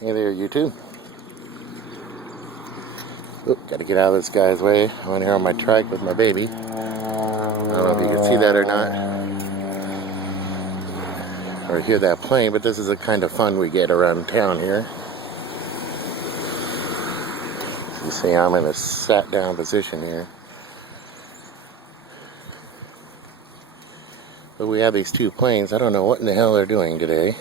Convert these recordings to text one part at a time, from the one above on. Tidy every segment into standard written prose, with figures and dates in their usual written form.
Hey there, YouTube. Gotta get out of this guy's way. I'm here on my trike with my baby. I don't know if you can see that or not, or hear that plane, but this is the kind of fun we get around town here. You see, I'm in a sat down position here. But we have these two planes. I don't know what in the hell they're doing today,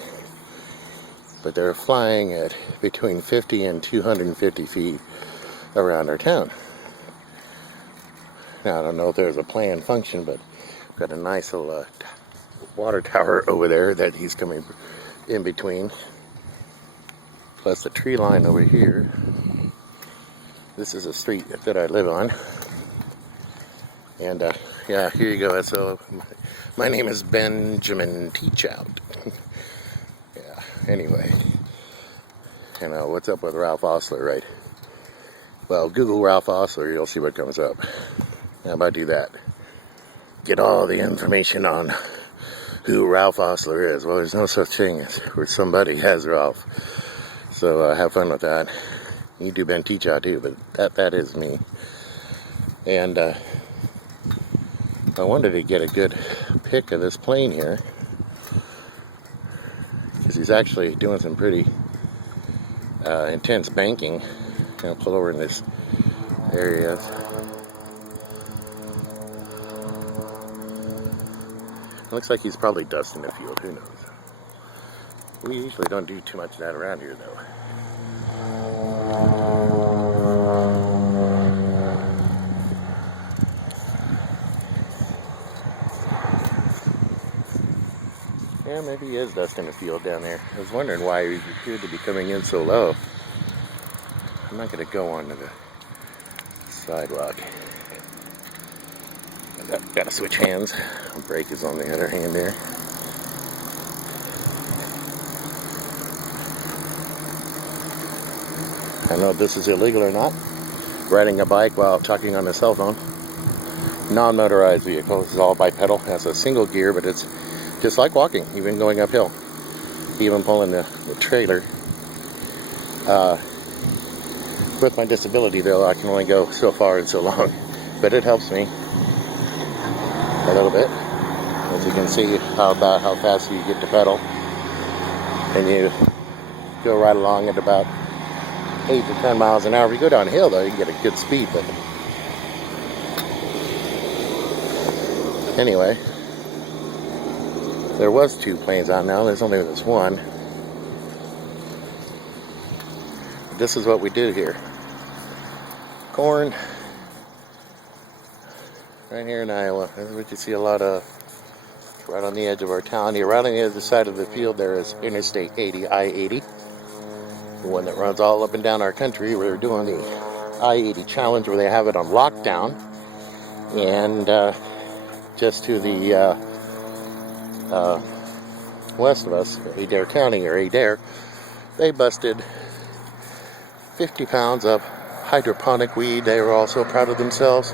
but they're flying at between 50 and 250 feet around our town. Now, I don't know if there's a planned function, but we've got a nice little water tower over there that he's coming in between, plus the tree line over here. This is a street that I live on, and yeah, here you go. So my name is Benjamin Teachout. Yeah, anyway, what's up with Ralph Osler, right? Well, Google Ralph Osler, you'll see what comes up. How about do that? Get all the information on who Ralph Osler is. Well, there's no such thing as where somebody has Ralph. So have fun with that. You do Ben Teachout too, but that is me. And I wanted to get a good pic of this plane here, because he's actually doing some pretty intense banking. I'll pull over in this area. Looks like he's probably dusting the field, who knows. We usually don't do too much of that around here, though. Yeah, maybe he is dusting the field down there. I was wondering why he appeared to be coming in so low. I'm not going to go onto the sidewalk. Got to switch hands. The brake is on the other hand there. I don't know if this is illegal or not. Riding a bike while talking on a cell phone. Non-motorized vehicle. This is all bipedal. It has a single gear, but it's just like walking, even going uphill. Even pulling the trailer. With my disability, though, I can only go so far and so long. But it helps me a little bit. As you can see about how fast you get to pedal. And you go right along at about 8 to 10 miles an hour. If you go downhill, though, you can get a good speed. But anyway, there was two planes on now. There's only this one. This is what we do here. Corn. Right here in Iowa. That's what you see a lot of. Right on the edge of our town here. Right on the other side of the field there is Interstate 80, I-80. The one that runs all up and down our country. We're doing the I-80 challenge where they have it on lockdown. And just to the west of us, Adair County or Adair, they busted 50 pounds of hydroponic weed. They were all so proud of themselves.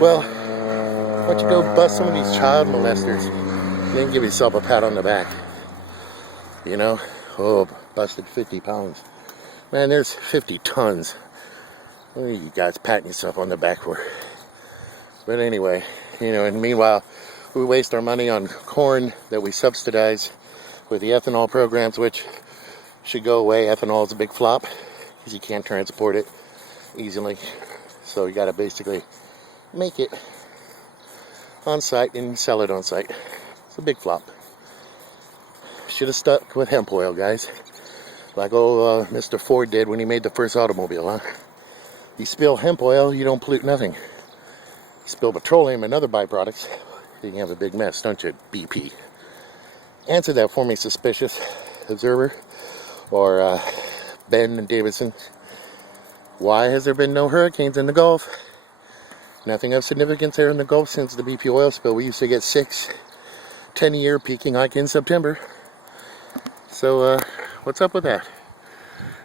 Well, why don't you go bust some of these child molesters, then give yourself a pat on the back. You know? Oh, busted 50 pounds. Man, there's 50 tons. What are you guys patting yourself on the back for? But anyway, and meanwhile, we waste our money on corn that we subsidize with the ethanol programs, which should go away. Ethanol is a big flop because you can't transport it easily. So you got to basically make it on site and sell it on site. It's a big flop. Should have stuck with hemp oil, guys. Like Mr. Ford did when he made the first automobile, huh? You spill hemp oil, you don't pollute nothing. You spill petroleum and other byproducts, you can have a big mess, don't you, BP? Answer that for me, suspicious observer, or Ben Davidson. Why has there been no hurricanes in the Gulf? Nothing of significance there in the Gulf since the BP oil spill. We used to get 10 a year, peaking like in September. So what's up with that?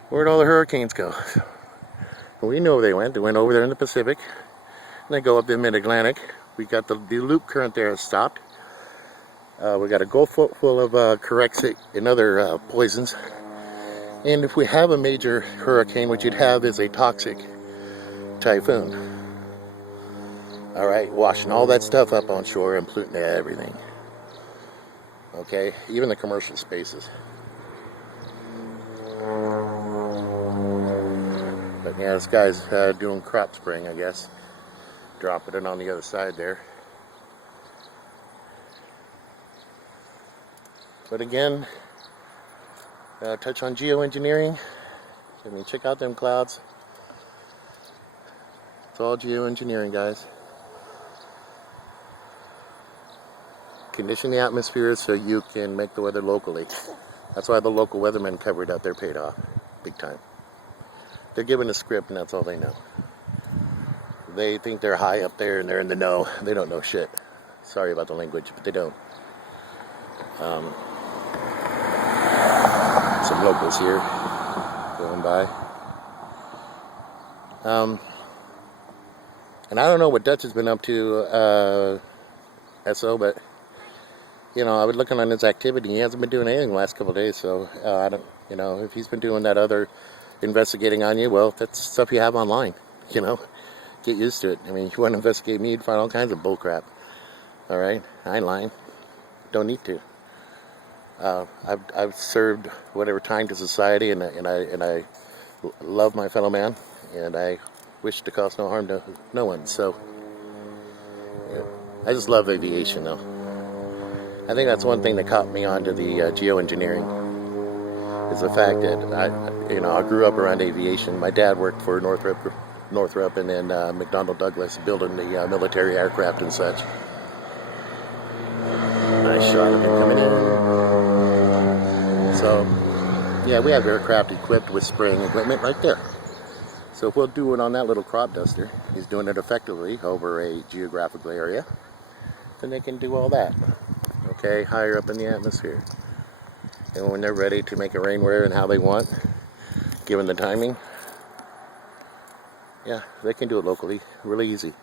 Where'd all the hurricanes go? We know they went. They went over there in the Pacific. And they go up the mid-Atlantic. We got the loop current there stopped. We got a Gulf full of Corexit and other poisons. And if we have a major hurricane, what you'd have is a toxic typhoon. All right, washing all that stuff up on shore and polluting everything. Okay, even the commercial spaces. But yeah, this guy's doing crop spraying, I guess. Dropping it on the other side there. But again, touch on geoengineering. I mean, check out them clouds. It's all geoengineering, guys. Condition the atmosphere so you can make the weather locally. That's why the local weathermen covered out there paid off big time. They're given a script and that's all they know. They think they're high up there and they're in the know. They don't know shit. Sorry about the language, but they don't. Some locals here going by. And I don't know what Dutch has been up to, SO, but you know, I was looking on his activity. He hasn't been doing anything the last couple of days, so I don't, you know, if he's been doing that other investigating on you, well, that's stuff you have online, you know. Get used to it. I mean, if you want to investigate me, you'd find all kinds of bullcrap. All right, I ain't lying. Don't need to. I've served whatever time to society, and I love my fellow man, and I wish to cause no harm to no one. So, yeah, I just love aviation, though. I think that's one thing that caught me onto the geoengineering is the fact that I grew up around aviation. My dad worked for Northrop, and then McDonnell Douglas building the military aircraft and such. Nice shot of him coming in. So, yeah, we have aircraft equipped with spraying equipment right there. So if we'll do it on that little crop duster, he's doing it effectively over a geographical area, then they can do all that. Okay, higher up in the atmosphere. And when they're ready to make it rain where and how they want, given the timing, yeah, they can do it locally, really easy.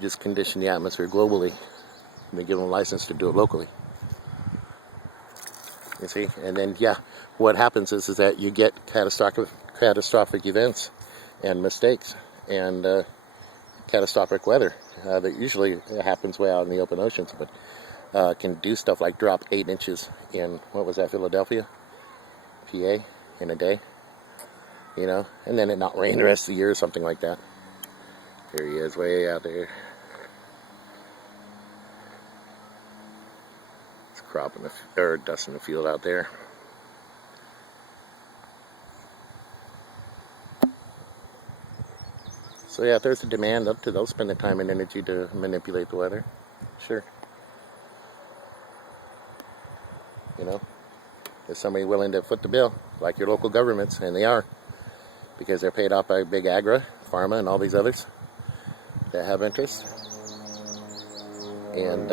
Just condition the atmosphere globally, and they give them a license to do it locally. You see, and then yeah, what happens is that you get catastrophic events and mistakes and catastrophic weather that usually happens way out in the open oceans, but can do stuff like drop 8 inches in, what was that, Philadelphia, PA, in a day, you know, and then it not rain the rest of the year or something like that. There he is, way out there. It's cropping or dusting the field out there. So yeah, if there's a demand up to, they'll spend the time and energy to manipulate the weather. Sure. You know, is somebody willing to foot the bill, like your local governments, and they are, because they're paid off by big agri, pharma, and all these others that have interests. And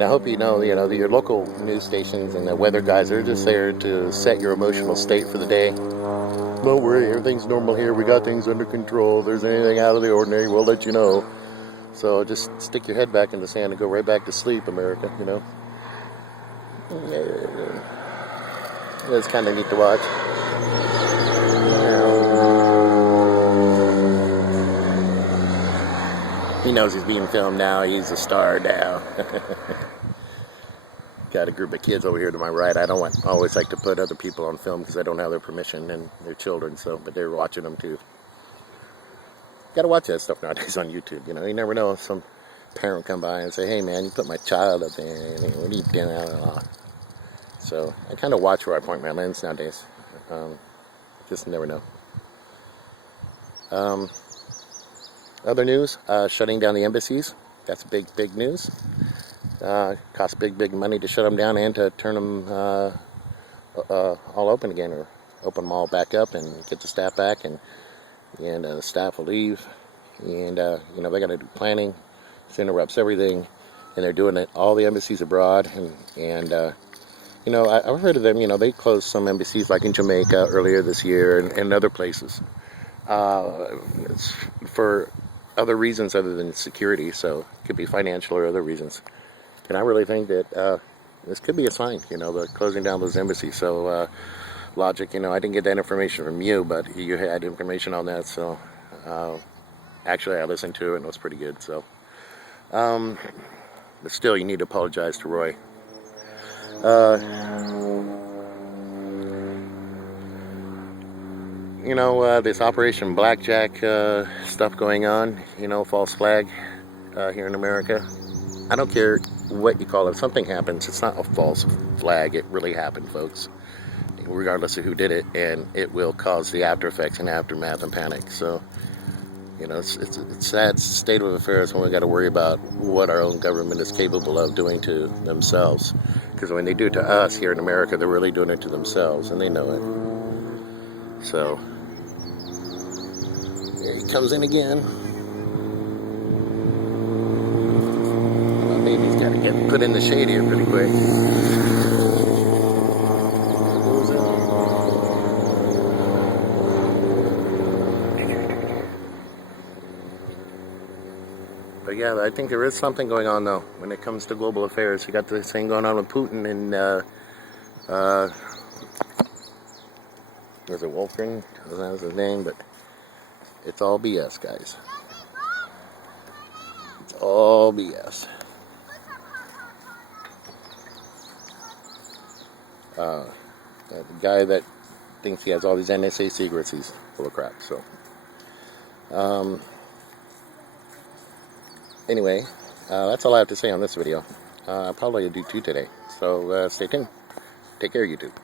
I hope you know, your local news stations and the weather guys are just there to set your emotional state for the day. Don't worry, everything's normal here. We got things under control. If there's anything out of the ordinary, we'll let you know. So just stick your head back in the sand and go right back to sleep, America, you know. It's kind of neat to watch. He knows he's being filmed now. He's a star now. Got a group of kids over here to my right. I don't always like to put other people on film because I don't have their permission, and they're children, so, but they're watching them too. Got to watch that stuff nowadays on YouTube. You know, you never know if some parent come by and say, "Hey, man, you put my child up there. What are you doing?" So I kind of watch where I point my lens nowadays. Just never know. Other news: shutting down the embassies. That's big news. Costs big money to shut them down and to turn them all open again, or open them all back up and get the staff back, and the staff will leave, and they got to do planning. This interrupts everything, and they're doing it all the embassies abroad, and I've heard of them. They closed some embassies like in Jamaica earlier this year, and other places it's for other reasons other than security. So it could be financial or other reasons. And I really think that This could be a sign, you know, the closing down those embassies. So, logic, you know, I didn't get that information from you, but you had information on that. So, actually, I listened to it and it was pretty good. So, but still, you need to apologize to Roy. You know, this Operation Blackjack stuff going on, you know, false flag here in America. I don't care what you call it. If something happens, it's not a false flag. It really happened, folks, regardless of who did it, and it will cause the after effects and aftermath and panic. So, you know, it's a sad state of affairs when we got to worry about what our own government is capable of doing to themselves. Because when they do it to us here in America, they're really doing it to themselves, and they know it. So, there he comes in again. Well, maybe he's got to get put in the shade here pretty quick. But yeah, I think there is something going on, though, when it comes to global affairs. You got this thing going on with Putin and, was it Wolfgang? That was his name, but it's all BS, guys. It's all BS. The guy that thinks he has all these NSA secrets, he's full of crap, so. Anyway, that's all I have to say on this video. I'll probably do two today. So stay tuned. Take care, YouTube.